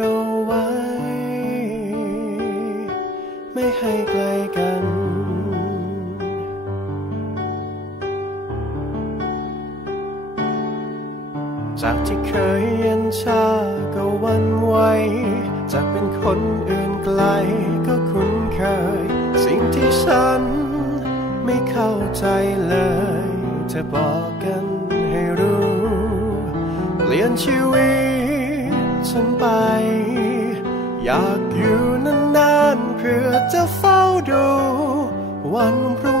า จากที่เคยเย็นชาก็วันไหวจากเป็นคนอื่นไกลก็คุ้นเคย สิ่งที่ฉันไม่เข้าใจเลยจะบอกกันให้รู้ เปลี่ยนชีวิตฉันไป อยากอยู่นานๆเพื่อจะเฝ้าดู วันพรุ่ง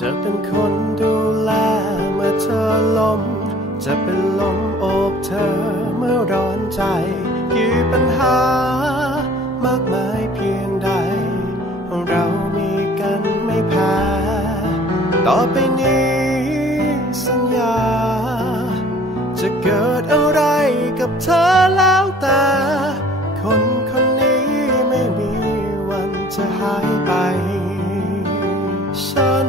จะเป็นคนดูแลเมื่อเธอล้ม จะเป็นลมโอบเธอเมื่อร้อนใจ กี่ปัญหามากมายเพียงใด เรามีกันไม่แพ้ ต่อไปนี้สัญญา จะเกิดอะไรกับเธอแล้วแต่คนคนนี้ไม่มีวันจะหายไป ฉัน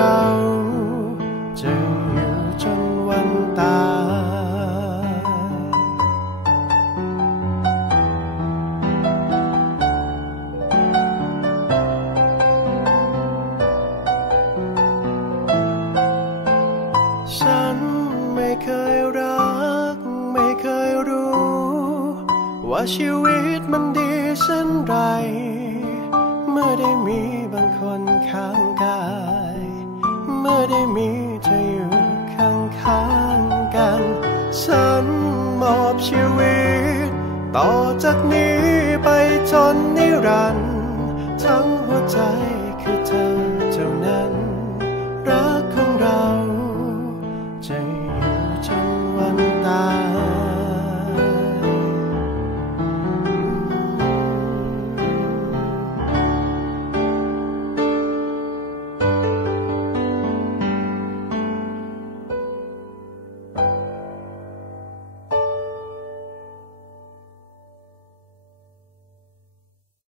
า ชีวิตมันดีเส้นไร เมื่อได้มีบางคนข้างกาย เมื่อได้มีเธออยู่ข้างข้างกัน ฉันมอบชีวิต ต่อจากนี้ไปจนนิรันดร์ทั้งหัวใจคือเธอเจ้านั้น รักของเรา